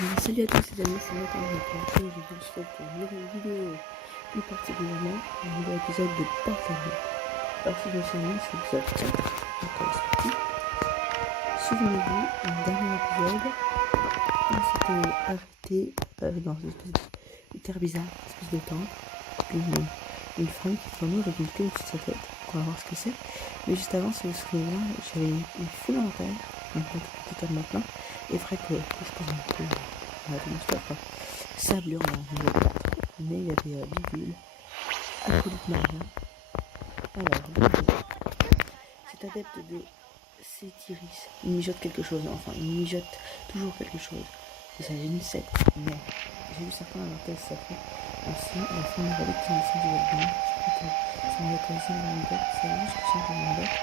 Salut à tous les amis, c'est Nathan et je vous souhaite une nouvelle vidéo, plus particulièrement un nouvel épisode de Portail. Alors si je me souviens, c'est l'épisode 4, donc c'est parti. Souvenez-vous, dans le dernier épisode, on s'était arrêté dans une espèce de terre bizarre, une espèce de temple, une femme qui est venue avec une queue au-dessus de sa tête, on va voir ce que c'est. Mais juste avant, si vous vous souvenez bien, j'avais une foule en terre, donc pas totalement plein, et vrai que je pense un peu... Sablure dans le niveau 4, mais il y avait Bidule, Acolyte Maria. Alors, cet adepte de Cétiris, il mijote quelque chose, enfin il mijote toujours quelque chose. Il s'agit d'une secte, mais j'ai vu certains avoir tel sacré. Ainsi, à la fin de la relique qui est en du Webben, je crois que sans localisation de l'anecdote, c'est juste que c'est un anecdote.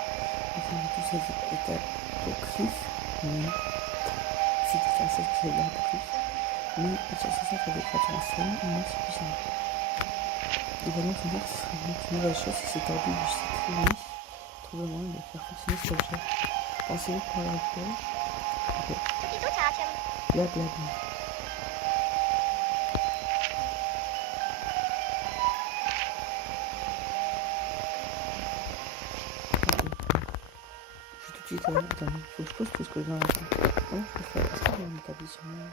Enfin, tout ça est apocryphe, mais c'est différent, c'est ce que ça veut dire apocryphe. Mais sur ce centre des créatures anciennes, il est suffisant. Il va donc dire que ce serait une nouvelle chose si cet ordi du Cétiris trouve le moyen de faire fonctionner cet objet. Pensez-vous pour la récupérer? Ok. Blablabla. Je suis tout de suite attends, faut que je pose tout ce que j'ai dans la tête. Comment je peux faire? Est-ce que j'ai un établi sur moi?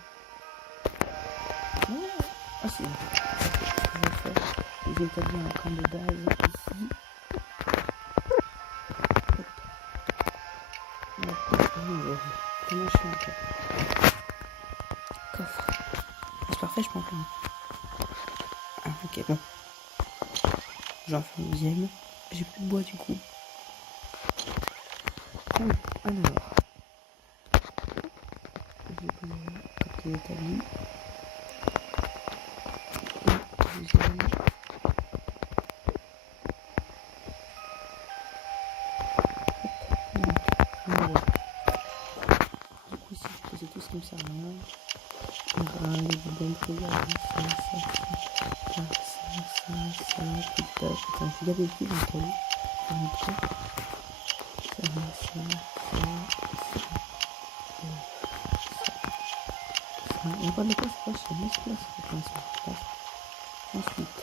Non. Ah si. Ce que je vais faire, j'ai établi un camp de base ici. Comment je fais en fait? Coffre. C'est parfait, je prends plein. Ah ok, bon. J'en fais un deuxième. J'ai plus de bois du coup. Alors. Je vais poser là, côté établi. Et deuxième. Du coup, si je posais tout ce qui me sert à rien, les bonnes prières, putain, je suis d'habitude en fait. On parle de quoi c'est pas sur 10 places, ensuite.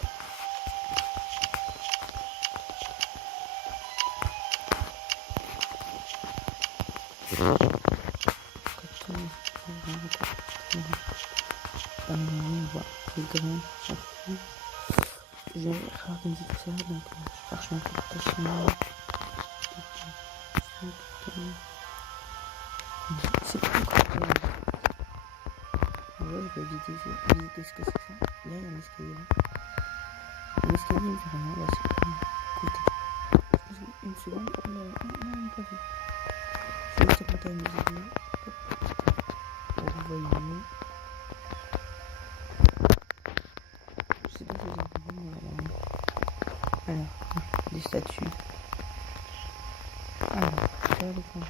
Les grains, j'ai réorganisé tout ça, donc je cherche un peu de tâchement. C'est pas encore ouais, je vais visiter ce que c'est ça. Là, il y a un escalier là. Un escalier, il me fait rien, là, c'est pas écoutez. Une seconde, non, pas vu. Je vais juste apporter à mes vidéos. Pour vous voyez mieux. Je sais pas si vous avez vu, mais alors, des statues. Alors, ça va le prendre.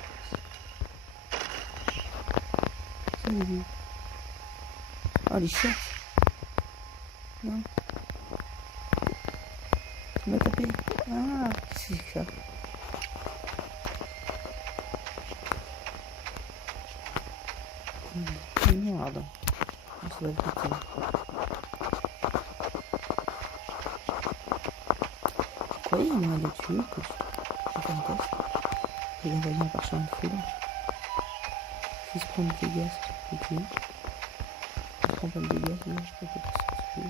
Salut. Oh, les chiottes. Non. Tu m'as tapé. Ah, c'est ça. Merde. Ça va être utile. Je croyais qu'il m'aurait les tuer, que je fais un test. Je vais envoyer un parchemin de foudre. Si je prends des dégâts, je peux tuer. Si je prends pas de dégâts, je peux pas tuer.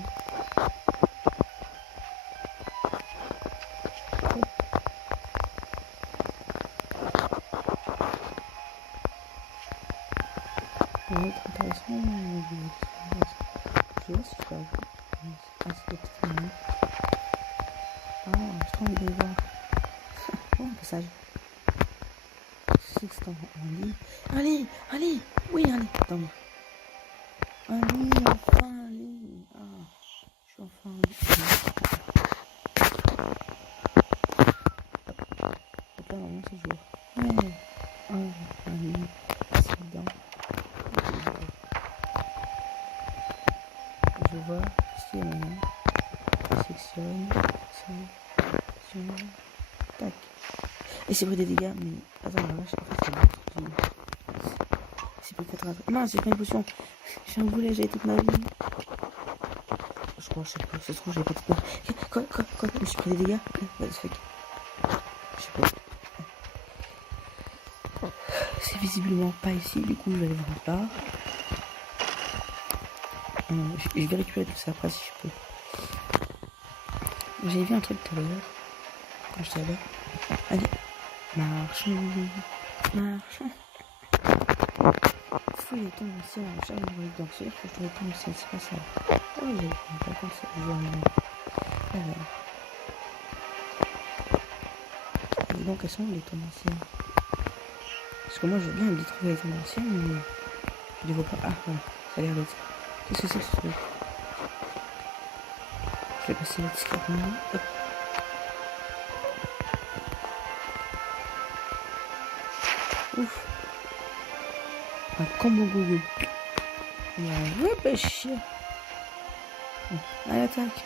Ça va être intéressant. Je vois si je peux avoir. Ah, c'est peut-être fini. Ah, j'ai trop envie d'aller voir. Oh, un passage. Je sais que c'est en lit. Allez, oui, allez, attends. Allez, enfin, allez. Ah, je suis enfin en lit. Donc là, normalement, c'est jour. Ouais. Ah, enfin, lit. C'est dedans. Je vois ce qu'il y a maintenant. Je sélectionne. Tac. Et c'est pris des dégâts, mais attends, la vache, en fait, c'est bon. C'est plus 80. Non, c'est pas une potion. J'ai un boulet, j'ai toute ma vie. Je crois, je sais pas, ça se trouve, j'ai pas toute ma vie. Quoi? Je me suis pris des dégâts? What the fuck? Je sais pas. C'est visiblement pas ici, du coup, je vais aller voir là. Je vais récupérer tout ça après si je peux. J'ai vu un truc tout à l'heure. Quand j'étais là-bas. Allez. Marche. Fouille ton ancien en charge de d'entier. Faut que je réponde au ciel, c'est pas ça. Oh, il est pas contre ça. Je vois rien. Alors. Et donc, elles sont les tombes anciennes. Parce que moi, je veux bien les trouver les tombes anciennes, mais je les vois pas. Ah, voilà. Ça a l'air d'être. Qu'est-ce que c'est ce truc? Je vais passer là discrètement. Hop. Ouf. Un combo gogo. Il y a un vrai pêche. À l'attaque.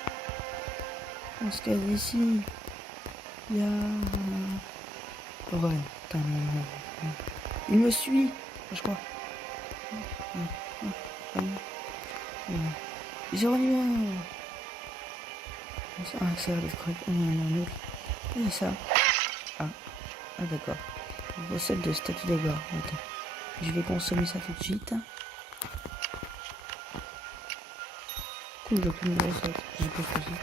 On se casse ici. Il y a... Ouais. Putain, non. Il me suit. Je crois. Géronimo. Ah, ça a l'air d'être correct. Un autre. Et ça. Ah d'accord. Recette de statue d'agor. Attends. Je vais consommer ça tout de suite. Cool, j'ai plus de recette. J'ai pas choisi.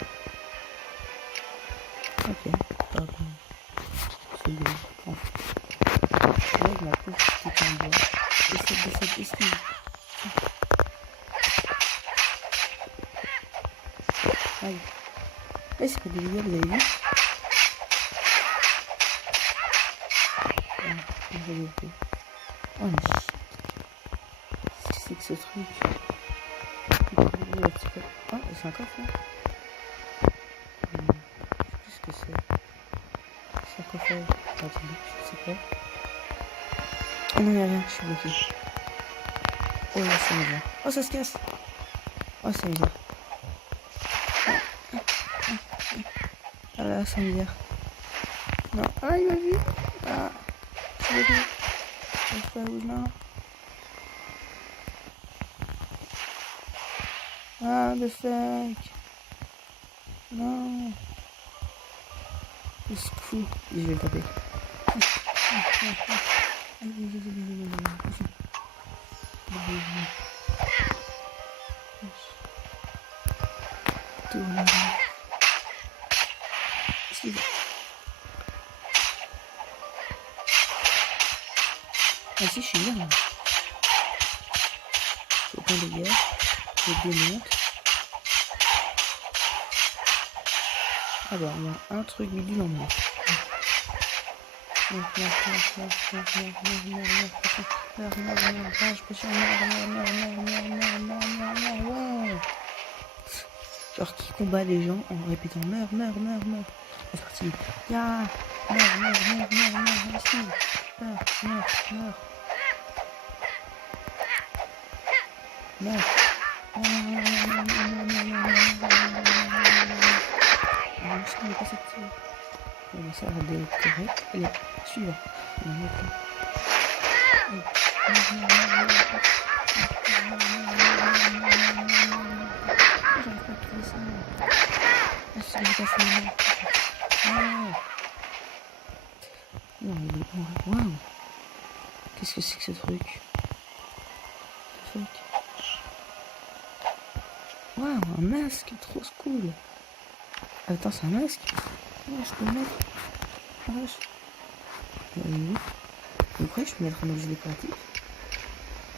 Ok. Pardon. C'est bien. Bon. Là, je m'appelle petit en bois. Essaye, esquive. Aïe. Eh, c'est pas des dégâts, vous avez vu? Oh, mais qu'est-ce que c'est que ce truc? Oh, c'est un coffre là. Je sais plus ce que c'est. C'est un coffre. Attendez, je sais pas. Oh non, y'a rien, je suis bloqué. Oh là, ça me vient. Oh, ça se casse. Oh, ça me vient. Ah là, ça me vient. Non, ah, il m'a vu. Ah, je l'ai vu. Je sais pas où là. Ah, the fuck. Non. Il se fout. Je vais le taper. Tourne. Ah si, je suis bien là. Aucun dégât. Je démonte. Alors, il y a un truc bidule en moi. Genre qui combat les gens en répétant meurs. C'est parti. Ya meurs. Ici. Meurs. Je ne pas cette tire. Mais ça a l'air d'être correct. Allez, suivant. J'arrive pas à trouver ça. Ah, je suis passé non, il est bon. Waouh. Qu'est-ce que c'est que ce truc? What the fuck? Waouh, un masque, trop cool. Attends, c'est un masque? Oh, je peux le mettre. Oui. Après, je peux mettre un objet décoratif.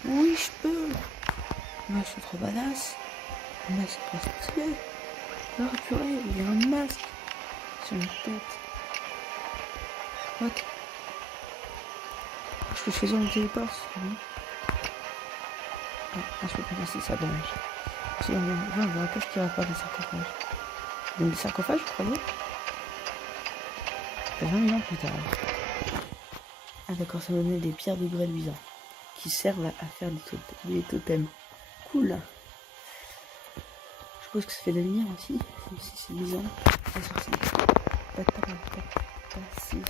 Oui, je peux. Moi, je suis trop badass. Un masque trop stylé. Oh, purée, il y a un masque sur ma tête. What? Je peux choisir mon téléport, c'est bon. Ah, je peux pas passer ça, dommage. Si on vient, on qu'est-ce qu'il y a pas des sarcophages. Donc des sarcophages, vous croyez? 20 000 ans plus tard. Ah d'accord, ça me donne des pierres de grêle luisant qui servent à faire des totems. Cool. Je suppose que ça fait de la lumière aussi. Si c'est luisant, c'est sorti. C'est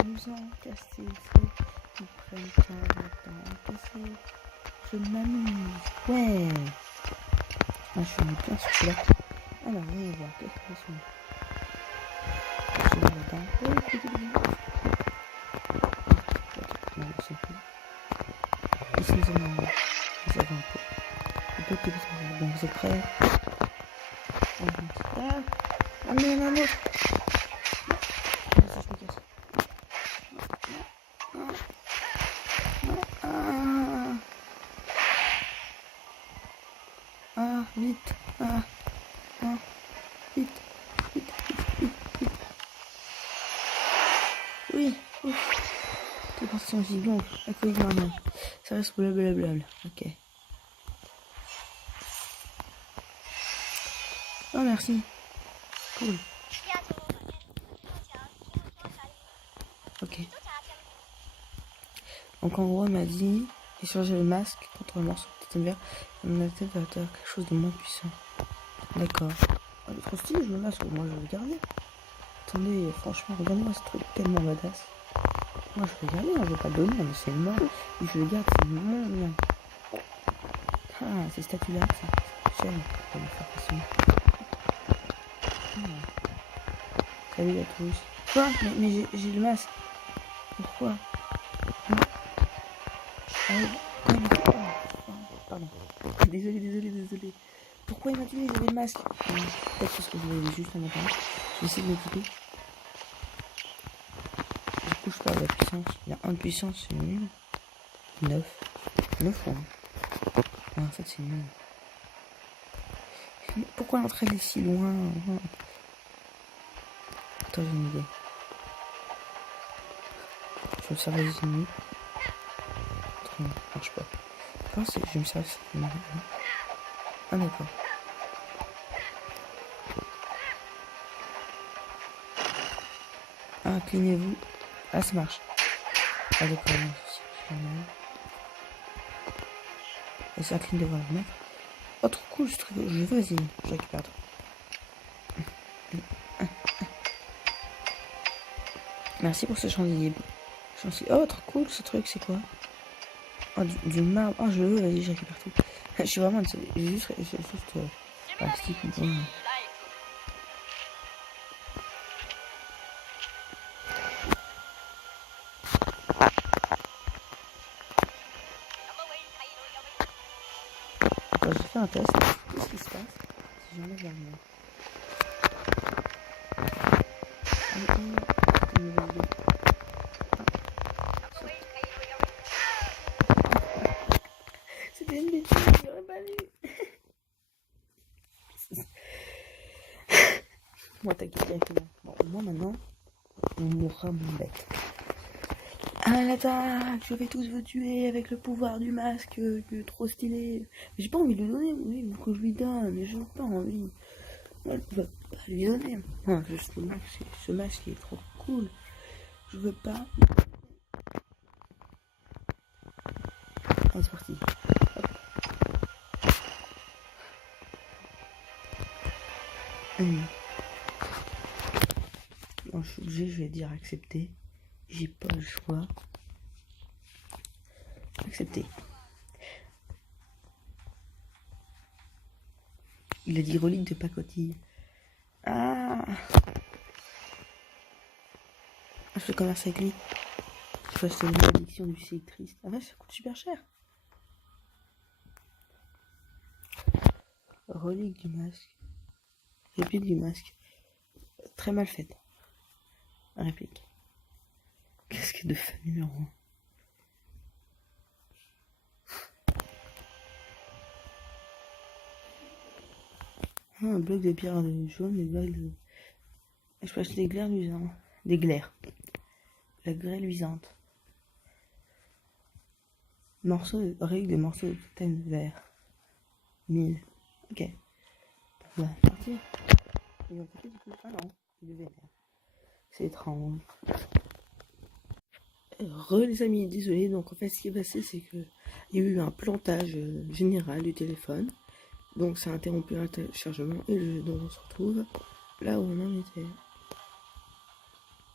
amusant, casser, ils prennent pas le temps à casser. Je m'amuse. Ouais. Ah, je suis bien sur celui-là. Alors, on va voir. Qu'est-ce que c'est? Je vais là-bas. Oh, écoutez, non, c'est plus. Ici, nous avons un peu. Un peu plus de bon, vous êtes prêts? Ah, mais il y en a un autre. Ah, ça, je me casse. Vite. Vite. Vite. Oui. T'es parti en gigon. La couille normale. Ça reste blablabla. Ok. Oh, merci. Cool. Ok. Donc en gros, elle m'a dit échanger le masque contre un morceau de titane vert. On a peut-être va avoir quelque chose de moins puissant. D'accord. Oh, trop stylé le masque, moi je vais le garder. Attendez, franchement, regardez-moi ce truc tellement badass. Moi je vais garder, je vais pas le donner, mais c'est mort. Et je le garde, c'est mon bien. Ah, ces statues-là, c'est cher. On va le faire facilement. Salut à tous. Quoi? Mais j'ai le masque. Pourquoi? Ah oui. Pardon. Désolé. Pourquoi il m'a tué? J'avais le masque. Peut-être parce que je voulais juste en attendre. Je vais essayer de m'équiper. Du coup, je perds la puissance. Il y a 1 de puissance, c'est nul. 9. 9 fois. Ah, en fait, c'est nul. Mais pourquoi l'entrée est si loin? Attends, j'ai une idée. Je vais me servir des ennemis. Ça marche pas. Je vais me servir des ennemis. Ah, d'accord. Ah, inclinez-vous. Ah, ça marche. Ah, d'accord, non, c'est génial. Elle s'incline devant la fenêtre. Oh, trop cool ce truc. Vas-y, je récupère. Merci pour ce chandelier. Oh, trop cool ce truc, c'est quoi? Oh, du marbre. Oh, je le veux, vas-y, je récupère tout. Je suis vraiment désolé. J'ai juste un petit peu bon. Attends, je fais un test. Qu'est-ce qui se passe si j'enlève l'armure? C'est une nouvelle idée. C'était une bêtise, j'aurais pas lu. Moi, t'inquiète directement. Bon, moi maintenant, on mourra mon bête. À l'attaque, je vais tous vous tuer avec le pouvoir du masque, trop stylé. J'ai pas envie de lui donner, oui, faut que je lui donne, mais je n'ai pas envie. Moi, je veux pas lui donner. Non, juste ce masque est trop cool. Je veux pas. Allez, c'est parti. Bon, je suis obligé, je vais dire accepter. J'ai pas le choix. Accepter. Il a dit relique de pacotille. Ah, je fais commerce avec lui. Je vais acheter une addiction du triste. Ah ouais, ça coûte super cher. Relique du masque. Réplique du masque. Très mal faite. Réplique. Casquette de fan numéro 1. Ah, un bloc de pierre jaune, des blocs de... Je peux acheter des glaires luisantes. Des glaires. La grêle luisante. Règle des morceaux de titane vert. 1000. Ok. On va partir. Il va péter du coup. Ah non, il est vénère. C'est étrange. Les amis, désolé. Donc en fait, ce qui est passé, c'est que il y a eu un plantage général du téléphone. Donc ça a interrompu un téléchargement et donc on se retrouve là où on en était.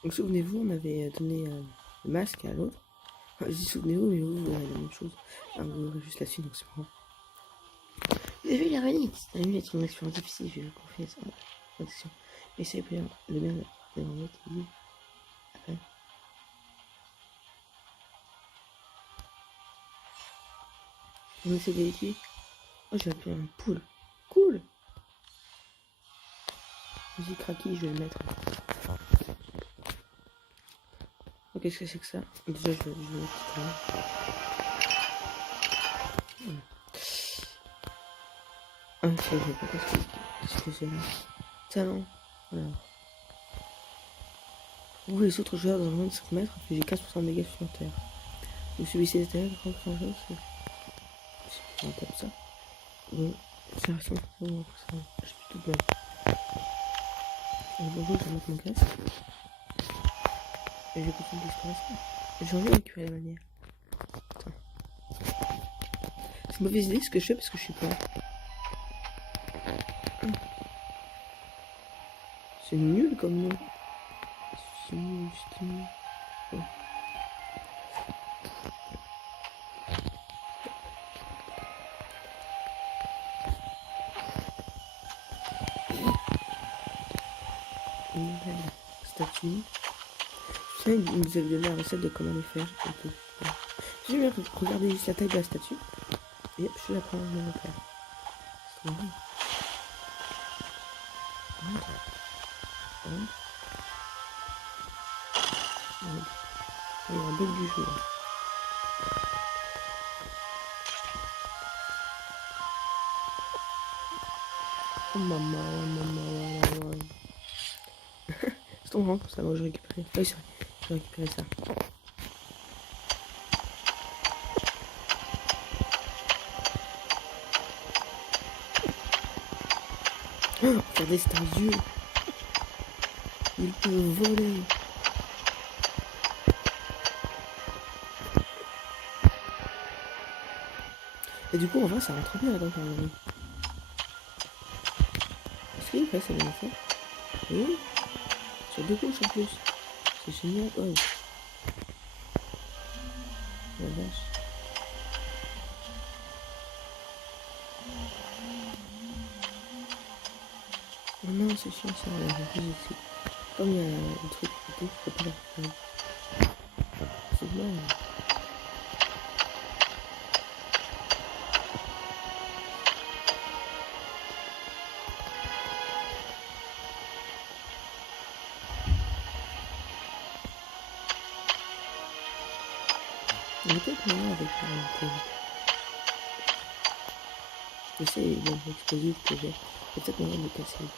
Donc souvenez-vous, on avait donné le masque à l'autre. Je dis souvenez-vous, mais vous verrez la même chose. Ah, vous verrez juste la suite, donc c'est marrant. Vous avez vu la vanite? Ça a mieux être une expérience difficile, je vous confesse. Attention. Mais c'est bien le bien de l'envoi qui dit. Après. On essaie d'éviter. Oh, j'ai appelé un poule. Cool! Vas-y, craqué, je vais le mettre. Oh, qu'est-ce que c'est que ça? Déjà, je vais le quitter. Ah, c'est vrai, qu'est-ce que c'est là? Talent. Voilà. Vous, les autres joueurs dans le monde de 5 mètres, j'ai 15% de dégâts supplémentaires. Vous subissez des dégâts de 30% de choses, c'est. On tape ça. Oui, c'est la façon pour ça. Je suis toute belle. Bonjour, je vais mettre mon casque. Et je vais continuer d'exploration. J'ai envie de récupérer la manière. Attends. C'est une mauvaise idée ce que je fais parce que je suis pas. C'est nul comme nom. C'est nul, c'est nul. Ouais. Une nouvelle statue. Ça, il nous avait donné la recette de comment les faire. J'ai bien regardé juste la taille de la statue. Et hop, je la prends dans mon père. C'est trop bien. Il y a un bug du jeu. Oh maman. C'est trop marrant comme ça, moi je récupère. Ah oui, c'est vrai, je vais récupérer ça. Oh, regardez, c'est un dieu. Il peut voler. Et du coup, en vrai, ça rentre bien là-dedans quand même. Est-ce qu'il fait ça bien fait? Oui. Sur 2 couches en plus. C'est génial. Oh. La vache. Oh non, c'est chiant ça. Comme il y a un truc côté, faut pas la faire. C'est bien. Il est peut-être moyen avec la télé. Je sais, il y a l'explosif que j'ai. Il y a peut-être moyen de le casser le but.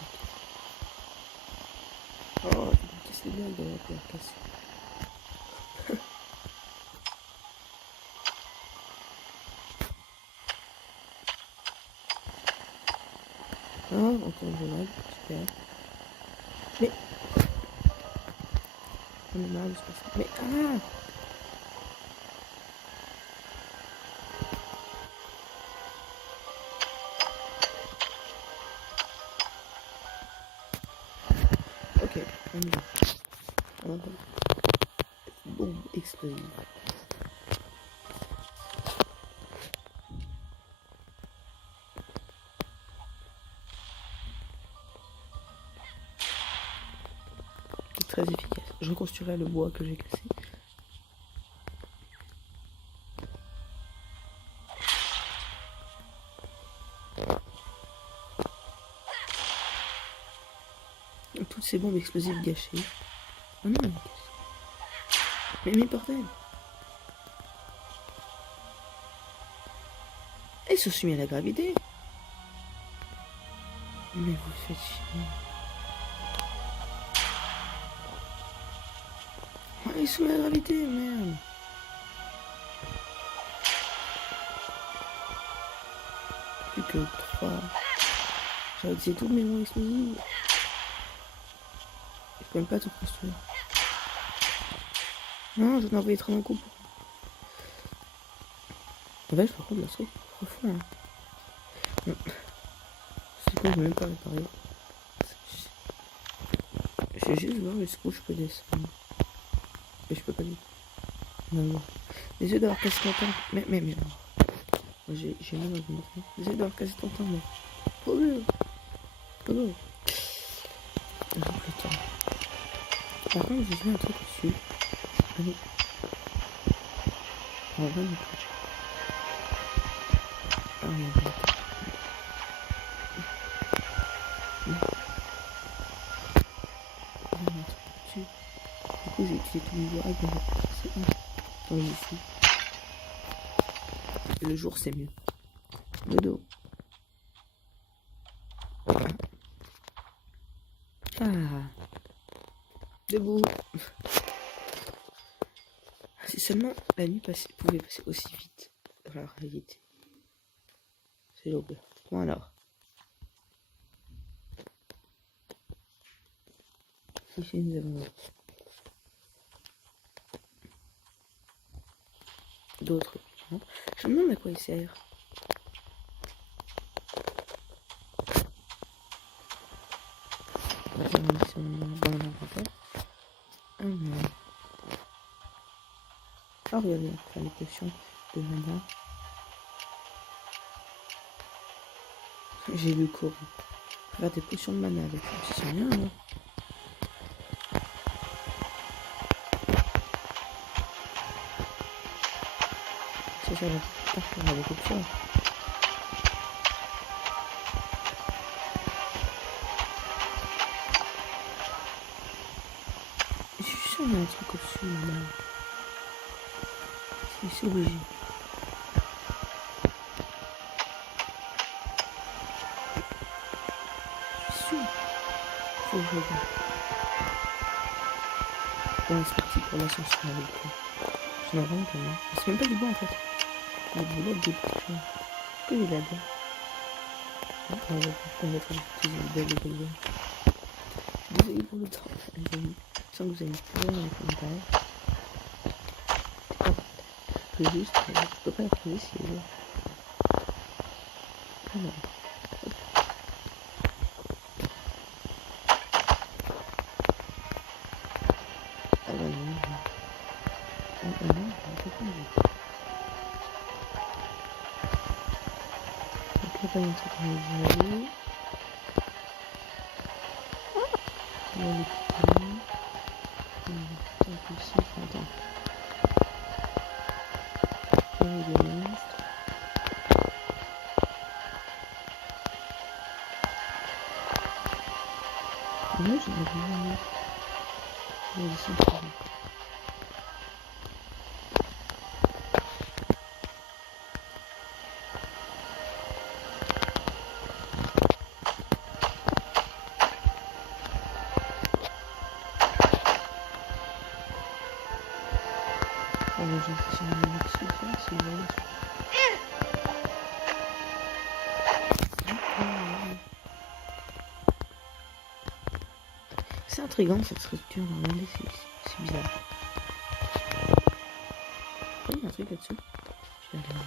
Oh, tu peux casser bien de la casser. Oh, encore une grenade, super. Mais. On est marre de se passer. Mais ah! Ok, on y va. Alors, bombe explosive. C'est très efficace. Je reconstruirai le bois que j'ai cassé. Toutes ces bombes explosives gâchées. Oh non, mais bordel! Elles sont soumises à la gravité! Mais vous faites chier. Oh, ils sont à la gravité, merde! Plus que 3. J'ai utilisé toutes mes bombes explosives. Je peux même pas tout construire. Non, j'en ai envoyé 30 coups. En fait, par contre, là, c'est profond. Hein. Non. C'est quoi, je vais même pas réparer. Je vais juste voir jusqu'où je peux descendre. Mais je peux pas du tout. Non. Désolé d'avoir cassé ton temps. Mais. Moi, j'ai mis dans une autre. Désolé d'avoir cassé ton temps, moi. Oh non. J'ai pris le temps. Par contre, j'ai vu un truc dessus. Allez. On va voir. Ah, on va voir. Du coup, j'ai utilisé tous les jours. C'est bon. Attends, ici. Le jour, c'est mieux. Le dos. Ah. Debout. Si seulement la nuit pouvait passer aussi vite dans la réalité. C'est l'aube. Bon alors. Ici nous avons d'autres. Je me demande à quoi il sert. Dans l'inventaire. Ah non. Ah regardez, on faire les potions de mana. J'ai lu courir. Faire des potions de mana avec un petit rien là. Ça va pas faire beaucoup de choses. Je suis sûr qu'il y a un truc au-dessus là. C'est obligé. Je suis sûr. Faut que je regarde. Bon, c'est parti pour l'ascension avec toi. J'en ai vraiment pas mal. C'est même pas du bois en fait. La boulette des petits. Que il a bien. On va faire des belles et belles. Désolé pour le temps, les amis. Je sens que vous avez plus dans les commentaires. Je peux pas la trouver si elle est. Alors. Ah bah non. Ah bah non, je peux pas le dire. Donc là, pas une truc qu'on va aller. On va aller plus. Attends, ici, attends. Il y a des monstres. Moi, j'en ai vu un autre. Il y a des centres. Alors, j'ai fait une explication, si vous voulez. C'est intriguant cette structure, regardez, c'est bizarre. Il y a un truc là-dessous. Je vais aller voir.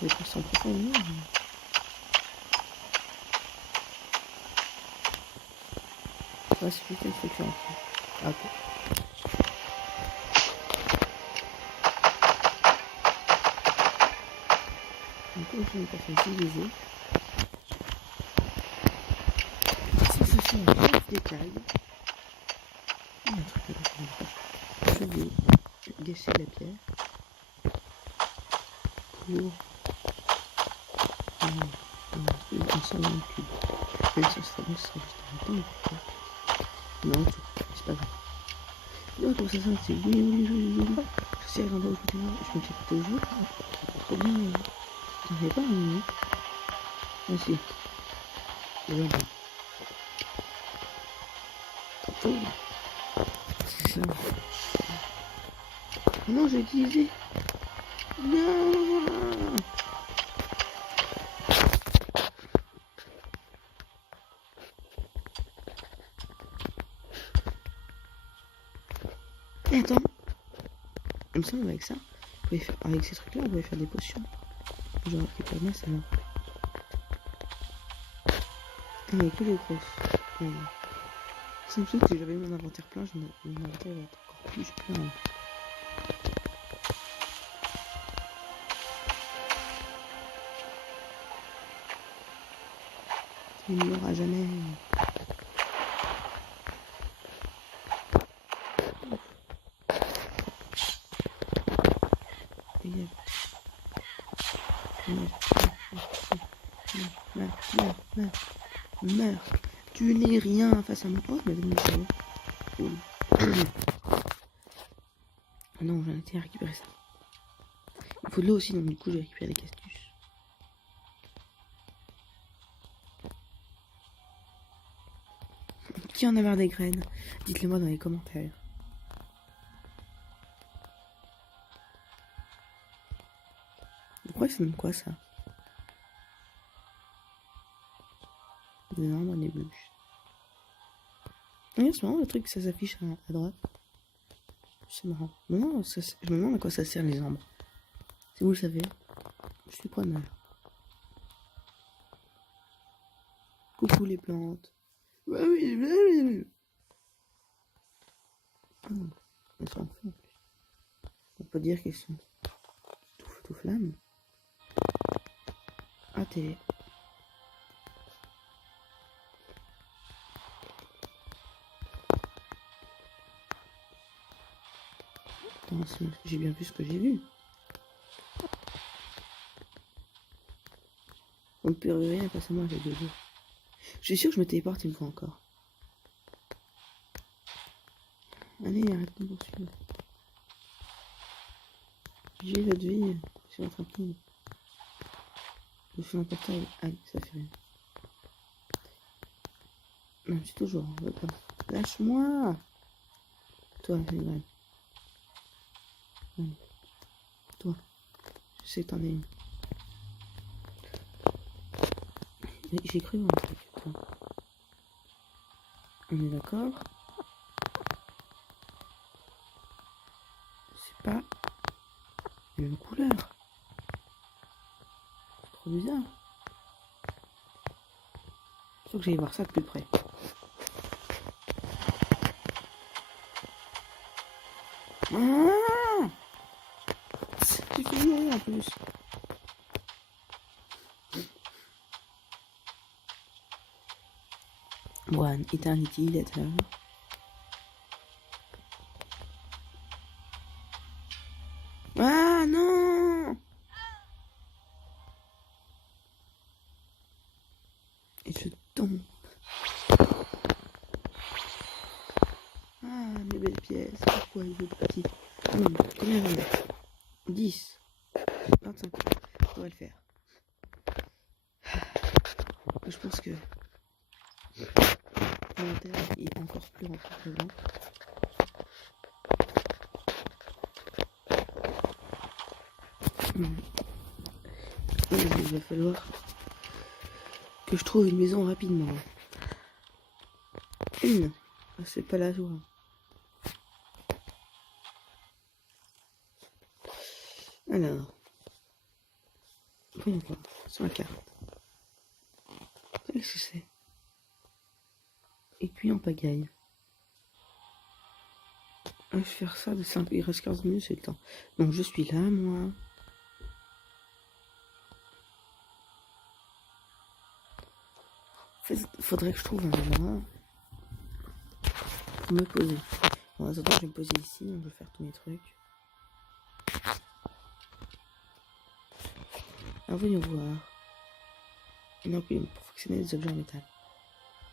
Les trucs sont profondément. Ouais, c'est plutôt une structure en fait. Ah, ok. Du coup, je vais passer utiliser. Sensation de chef d'écaille. Il y a un truc là-dessus. Je vais gâcher la pierre. Pour. On s'en va cube. Même si ce serait bon, ce serait juste un temps. Non, c'est pas grave. Non, comme ça, c'est oui. Je sais, avant de l'écouter, je me fais toujours. Trop bien. T'en fais pas, hein? Merci. C'est bon. Oh. C'est ça. Oh non, j'ai utilisé. Non. Et attends. Il me semble avec ça, faire, avec ces trucs-là, on pouvait faire des potions. Je récupère bien celle-là. Mais que les grosses. C'est une chose que j'avais mon inventaire plein, mon inventaire va être encore plus plein. Il n'y aura jamais. Meurs. Tu n'es rien face à moi. Oh, mais donné ça. Cool. Non, j'en étais à récupérer ça. Il faut de l'eau aussi, donc du coup, j'ai récupéré des cactus. Qui en a marre des graines? Dites-le moi dans les commentaires. Vous croyez que ça donne quoi ça? Des arbres, des bûches. Regarde, c'est marrant le truc, ça s'affiche à droite. C'est marrant. Non, ça, je me demande à quoi ça sert les arbres. Si vous le savez, je suis preneur. Coucou les plantes. Elles sont en feu en plus. On peut dire qu'elles sont tout flammes. Ah, télé. Attends, j'ai bien vu ce que j'ai vu. On ne peut rien face à moi avec 2 jours. Je suis sûr que je me téléporte une fois encore. Allez, arrête de me poursuivre. J'ai votre vie, je suis tranquille. Je suis un portail. Aïe, ça fait rien. Non, je suis toujours. Lâche-moi. Toi, c'est vrai. Ouais. Toi, je sais que t'en es une. J'ai cru voir un truc. Toi. On est d'accord? C'est pas la même couleur. C'est trop bizarre. Faut que j'aille voir ça de plus près. Ah, tu fais mourir en plus. One eternity later. Ah non! Et je tombe. Ah, mes belles pièces. Pourquoi il veut petit? Combien j'en ai? 10. 25. On va le faire. Je pense que l'inventaire est encore plus rempli que avant. Il va falloir que je trouve une maison rapidement. Une. C'est pas la joie. Alors. Voyons voir. Sur la carte. Qu'est-ce que c'est? Et puis en pagaille. Je vais faire ça de 5. Il reste 15 minutes, c'est le temps. Donc je suis là, moi. En fait, faudrait que je trouve un endroit pour me poser. Bon, en attendant, je vais me poser ici. On peut faire tous mes trucs. Alors voyons voir. Une enclume pour fonctionner des objets en métal.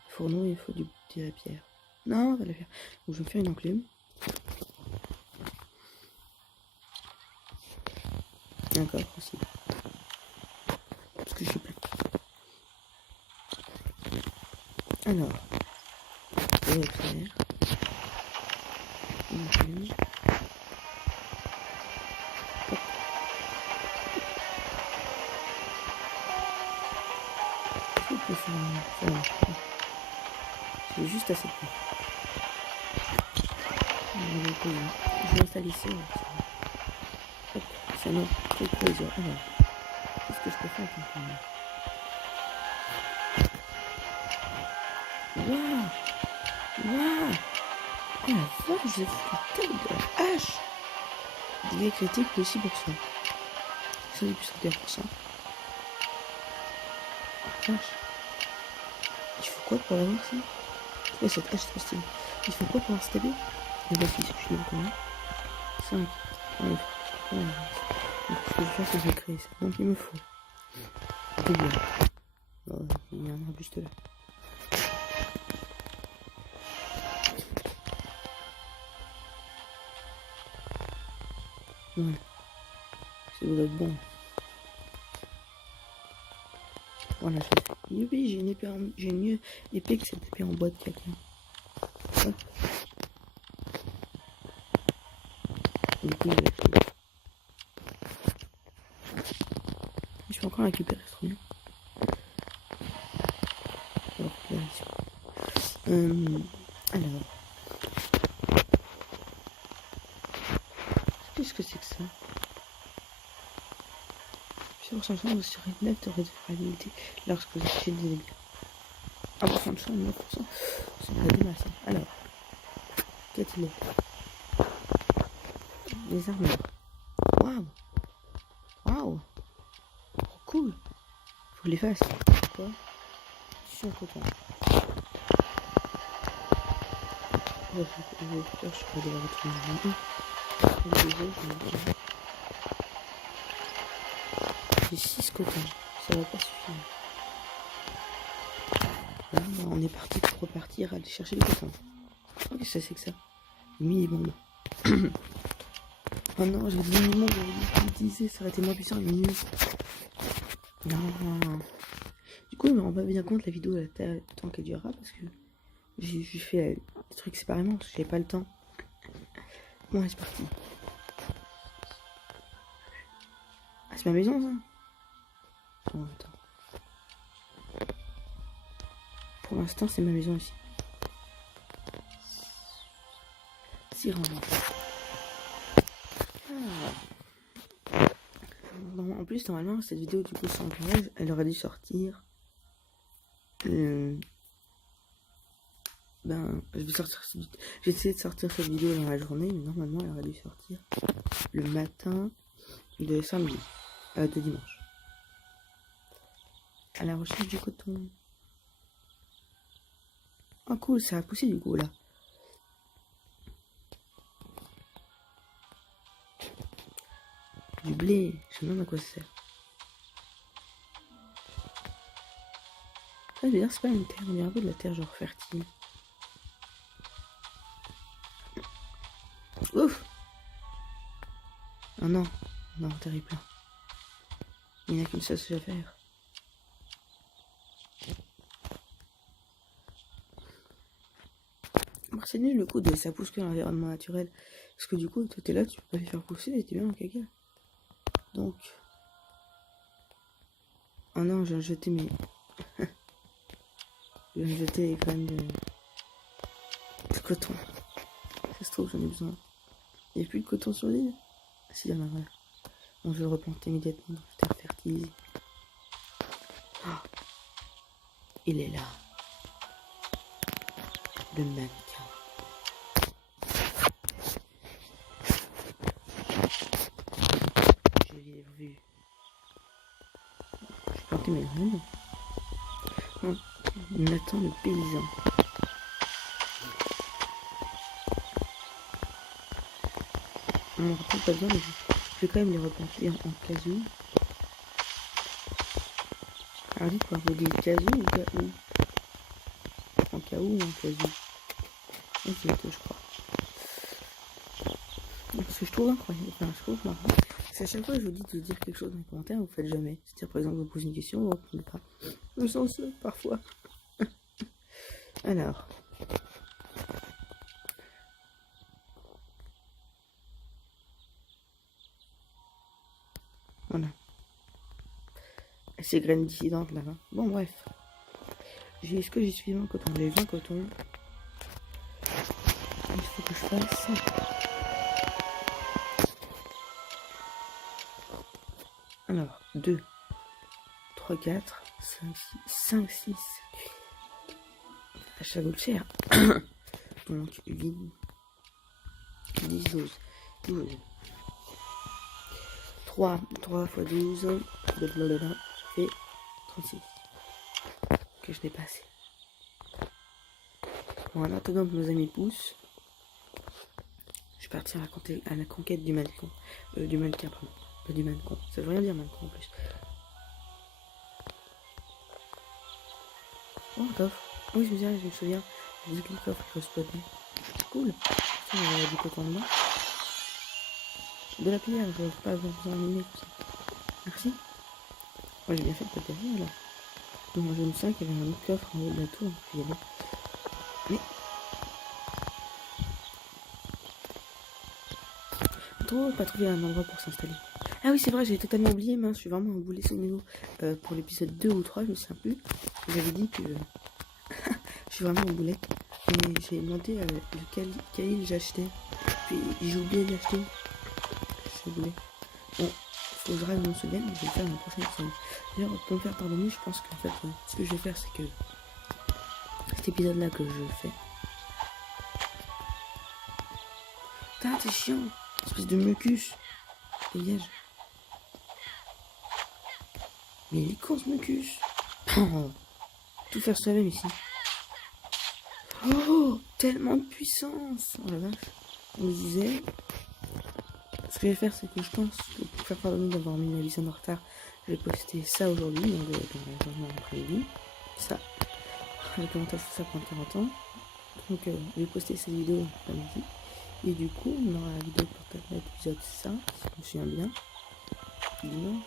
Fourneau, il faut de la pierre. Non, on va la faire. Donc je vais me faire une enclume. D'accord, possible. Parce que je suis plein. Alors, de la pierre. Une enclume. Hop. Je peux faire j'ai juste assez de temps. Je vais installer ici. Hop, c'est notre truc plaisir. Alors. Qu'est-ce que je peux faire avec mon coton? Waouh! Waouh! Oh la vache, j'ai fait une tête de la hache! Dégâts critiques plus 6%. Ça dit plus 31%. Vache. Il faut quoi pour l'avoir ça? Ouais, cette hache trop stylée. Il faut quoi pour avoir stabé? Le bâti, je suis niveau combien? 5. Ouais, donc ce que je vais faire, c'est que je vais créer ça. Donc il me faut. Double. Oh, il y a un arbuste là. Ouais. Ça doit être bon. Voilà, youpi, j'ai une épée j'ai une mieux épée que cette épée en bois de caca. Hop. Du coup, je vais créer. Je peux encore récupérer ce truc. Alors, alors. Qu'est-ce que c'est que ça? Sur 500, sur une note de réparabilité lorsque vous achetez des dégâts. 1% de chance, 9%. Ça va des masses. Alors, qu'est-il est? Les armures. Waouh! Waouh! Oh, cool! Faut que je les fasse. Quoi? Sur coton. Je vais devoir retrouver j'ai 6 cotons. Ça va pas suffire. Là, on est parti pour repartir aller chercher les cotons. Oh, qu'est-ce que c'est que ça? Mini-bombe. Oh non, j'ai dit mini-bombe, j'ai utilisé, ça aurait été moins puissant et mieux. Non. Du coup, je me rends pas bien compte la vidéo le temps qu'elle durera parce que j'ai fait des trucs séparément parce que j'avais pas le temps. Bon, c'est parti. Ah, c'est ma maison ça? Oh, attends. Pour l'instant, c'est ma maison aussi. Si vraiment. En plus, normalement, cette vidéo du coup sans tournage, elle aurait dû sortir. Ben, je vais essayer de sortir cette vidéo dans la journée, mais normalement, elle aurait dû sortir le matin de samedi, de dimanche. À la recherche du coton. Oh cool, ça a poussé du coup là. Du blé, je sais même à quoi ça sert. Ah, je veux dire, c'est pas une terre, on dirait un peu de la terre genre fertile. Ouf! Oh non, non, terrible. Il n'y a qu'une seule chose à faire. Bon, c'est nul le coup de ça pousse que l'environnement naturel. Parce que du coup, toi t'es là, tu peux pas les faire pousser, et t'es bien en caca. Donc. Oh non, j'ai jeté mes. J'ai jeté les graines de coton. Ça se trouve, j'en ai besoin. Il n'y a plus de coton sur l'île? Si, il y en a, voilà. Bon, je vais le replanter immédiatement dans la terre fertilisée. Oh, il est là. Le mannequin. Je l'ai vu. Je vais planter mes graines. Oh, Nathan le paysan. On ne reprend pas bien, mais je vais quand même les replanter en cas où. Alors dites quoi, vous dites cas où ou cas où? En cas où ou en cas où? Ok, je crois. Ce que je trouve incroyable, enfin je trouve marrant, c'est à chaque fois que je vous dis de dire quelque chose dans les commentaires, vous faites jamais. C'est-à-dire par exemple, vous posez une question, vous répondez pas. Je sens ça parfois. Alors. Voilà. Ces graines dissidentes là. Hein. Bon bref. Est-ce que j'ai suffisamment de coton? J'ai 20 cotons. Il faut que je fasse. Alors, 2. 3, 4, 5, 6. Achat cher. Donc 8, 10, 12. 3 fois 12, blablabla, ça fait 36. Que je n'ai pas assez. Bon, en attendant que nos amis poussent, je vais partir à la conquête du mannequin. Du mannequin, pardon. Pas du mannequin. Ça veut rien dire mannequin en plus. Oh, un coffre. Oui, je me souviens. J'ai dit que le coffre il respawnait. Cool. Ça, on va du coton dedans. De la pierre, je vais pas vous animer tout ça. Merci. Ouais, j'ai bien fait de pas terminer là. Non, je me sens qu'il y avait un autre coffre en haut de la tour. Puis y aller. Mais. Trop pas trouvé un endroit pour s'installer. Ah oui, c'est vrai, j'ai totalement oublié, mince, je suis vraiment un boulet sur niveau. Pour l'épisode 2 ou 3, je me souviens plus. J'avais dit que je suis vraiment un boulet. Et j'ai demandé lequel île j'achetais. Puis j'ai oublié d'acheter. Je voulais. Bon, faut que je règle mon souvenir, mais je vais le faire dans la prochaine épisode. D'ailleurs, pour me faire pardonner, je pense qu'en fait, ce que je vais faire, c'est que cet épisode-là que je fais. Putain, c'est chiant. Espèce de mucus. Dégage. Mais il est con ce mucus. Oh, tout faire soi-même ici. Oh, tellement de puissance. Oh la vache. On me disait. Ce que je vais faire, c'est que je pense que pour faire pardonner d'avoir mis la vidéo en retard, je vais poster ça aujourd'hui, donc dans l'après-midi. Ça. Le commentaire, ça prend 40 ans. Donc, je vais poster cette vidéo l'après-midi. Et du coup, on aura la vidéo pour l'épisode 5, si je me souviens bien. Dimanche.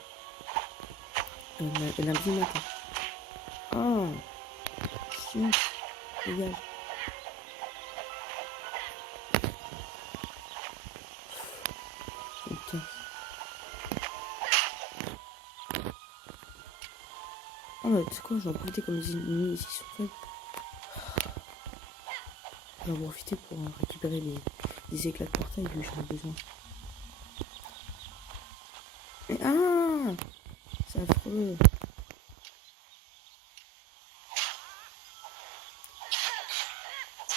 Lundi matin. Oh, chiant. Dégage. Putain. Oh, bah, tu sais quoi, je vais en profiter comme les ennemis ici sont faibles. Je vais en profiter pour récupérer des éclats de portail vu que j'en ai besoin. Mais ah, c'est affreux.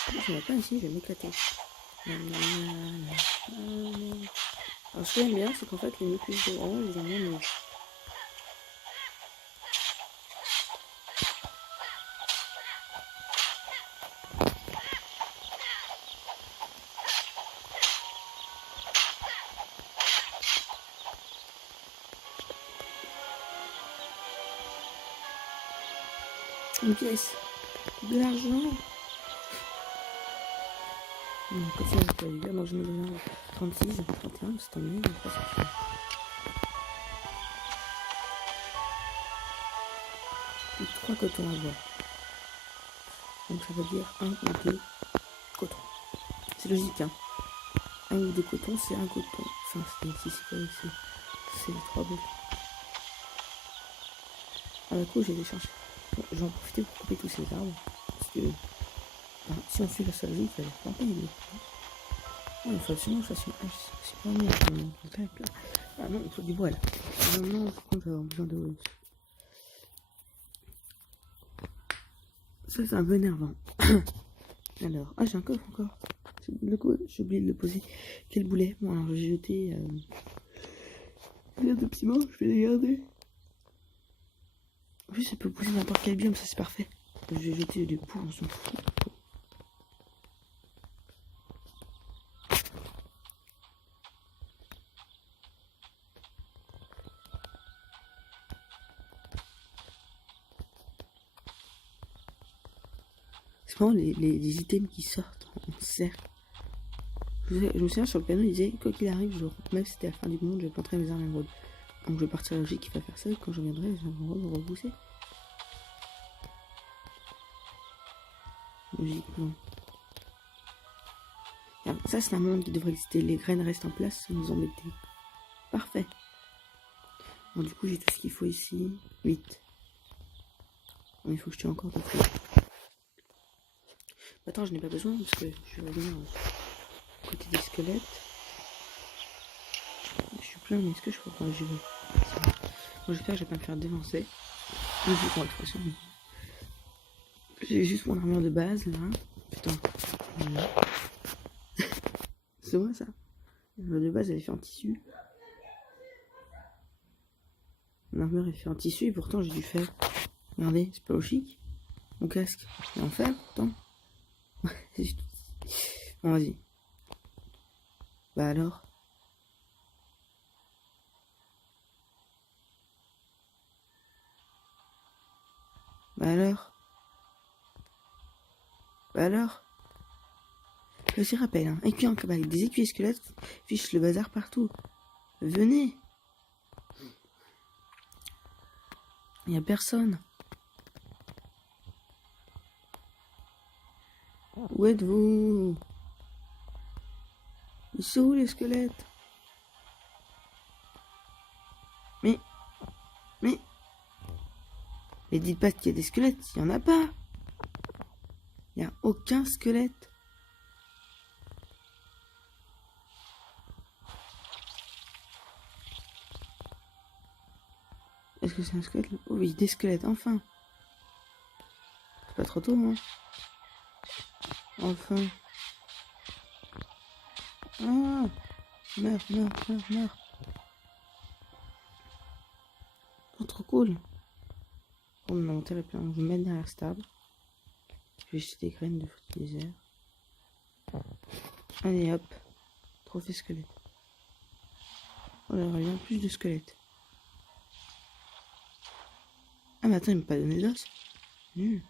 Je ne vais pas ici, je vais m'éclater. Alors ce que j'aime bien, c'est qu'en fait les mucus de orange, ils aiment bien manger. Une pièce. De l'argent. Comme ça, je peux aller dire. Donc, je mets déjà 36, 31, c'est tant mieux. Je pense que je fais 3 cotons à voir. Donc, ça veut dire 1 ou 2 cotons. C'est logique, hein. 1 ou 2 cotons, c'est un coton. Enfin, c'est quoi ici? C'est 3 boules. Ah, du coup, j'ai déchargé. Bon, je vais en profiter pour couper tous ces arbres. Parce que si on suit la seule vie, ça va être planté. Il faut absolument que je fasse une hache. C'est pas mieux. Ah non, il faut du bois là. Non, par contre, avoir besoin de. Ça, c'est un peu énervant. Alors, j'ai un coffre encore. J'ai oublié de le poser. Quel boulet? Bon, alors j'ai jeté. De piment, je vais les garder. En plus, ça peut pousser n'importe quel biome, ça c'est parfait. Je vais jeter du pou, on s'en fout. C'est vraiment les items qui sortent en cercle. Je me souviens sur le panneau, il disait quoi qu'il arrive, même si c'était la fin du monde, je planterai mes armes émeraudes. Donc je vais partir logique qui va faire ça et quand je reviendrai, je vais me repousser. Logiquement. Alors, ça c'est un monde qui devrait exister. Les graines restent en place sans nous embêter. Parfait. Bon, du coup j'ai tout ce qu'il faut ici. 8. Bon, il faut que je tue encore 2 fois. Attends, je n'ai pas besoin parce que je vais revenir côté des squelettes. Je suis plein, mais est-ce que je peux prendre le jeu? Bon, j'espère que je vais pas me faire dévancer. Je sais pas, de toute façon. J'ai juste mon armure de base là. Putain. Voilà. C'est vrai ça. L'armure de base elle est faite en tissu. Mon armure est faite en tissu et pourtant j'ai dû faire. Regardez, c'est pas logique. Mon casque est en fer pourtant. Bon, vas-y. Bah alors. Bah alors. Bah alors. Je aussi rappelle, hein, écuyer en cabane avec des écuyers squelettes fiche le bazar partout. Venez. Y a personne. Où êtes-vous? Ils sont où les squelettes? Mais dites pas qu'il y a des squelettes, il y en a pas. Il y a aucun squelette. Est-ce que c'est un squelette? Oh oui, des squelettes, enfin. C'est pas trop tôt, hein. Enfin. Ah, meurs. Oh, trop cool. On va monter la planche, je vais mettre derrière stable. Je vais jeter des graines de fruits du désert. Allez hop, trophée squelette. Oh là, il y a plus de squelettes. Ah mais attends, il m'a pas donné d'os. Nul.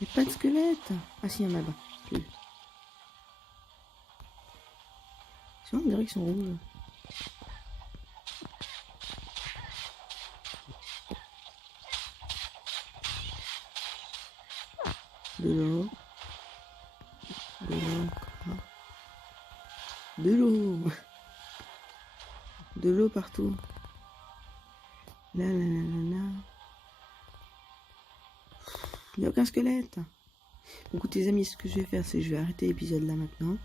Il n'y a pas de squelette. Ah si, il y en a là. Plus. Sinon, on dirait qu'ils sont rouges. De l'eau. De l'eau encore. De l'eau. De l'eau partout. Là. Il n'y a aucun squelette. Écoutez les amis, ce que je vais faire, c'est que je vais arrêter l'épisode là maintenant.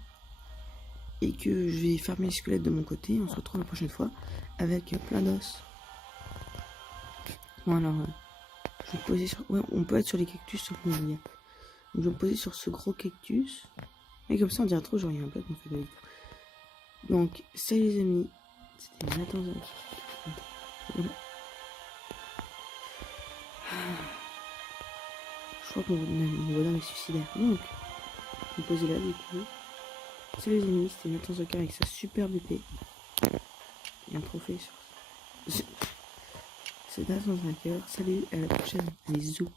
Et que je vais fermer les squelettes de mon côté. On se retrouve la prochaine fois avec plein d'os. Bon alors, je vais me poser sur... Ouais, on peut être sur les cactus sur le milieu. Donc je vais me poser sur ce gros cactus. Et comme ça on dirait trop genre il y a un bloc en fait. Donc salut les amis. C'était Nathan Zach. Je crois que mon bonhomme est suicidaire. Donc, je vais me poser là du coup. Salut les amis, c'était Nathan Zach avec sa superbe épée. Et un trophée sur... C'est Nathan Zach. Salut, à la prochaine. Les zoos.